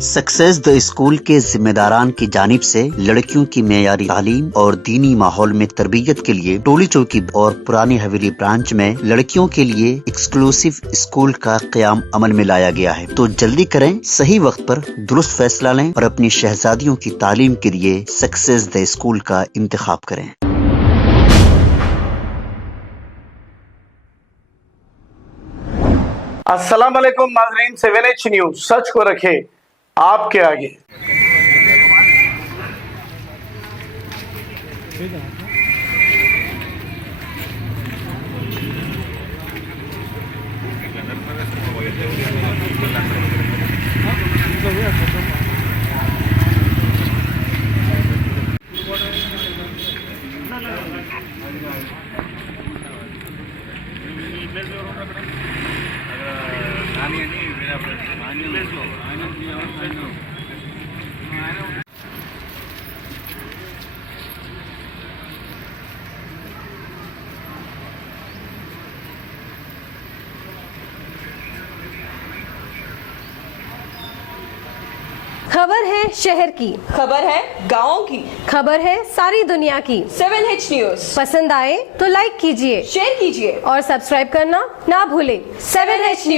Success the school के जिम्मेदारान की जानिब से लड़कियों की मेयारी तालीम और दीनी माहौल में तरबियत के लिए टोली चौकी और पुरानी हवेली ब्रांच में लड़कियों के लिए एक्सक्लूसिव स्कूल का क़याम अमल में लाया गया है। तो जल्दी करें, सही वक्त पर दुरुस्त फैसला लें और अपनी शहजादियों की तालीम के लिए सक्सेस द स्कूल का इंतखाब करें। अस्सलाम वालेकुम नाज़रीन, 7H न्यूज सच को रखे आपके आगे। खबर है शहर की, खबर है गाँव की, खबर है सारी दुनिया की। 7H न्यूज पसंद आए तो लाइक कीजिए, शेयर कीजिए और सब्सक्राइब करना ना भूलें। 7H news.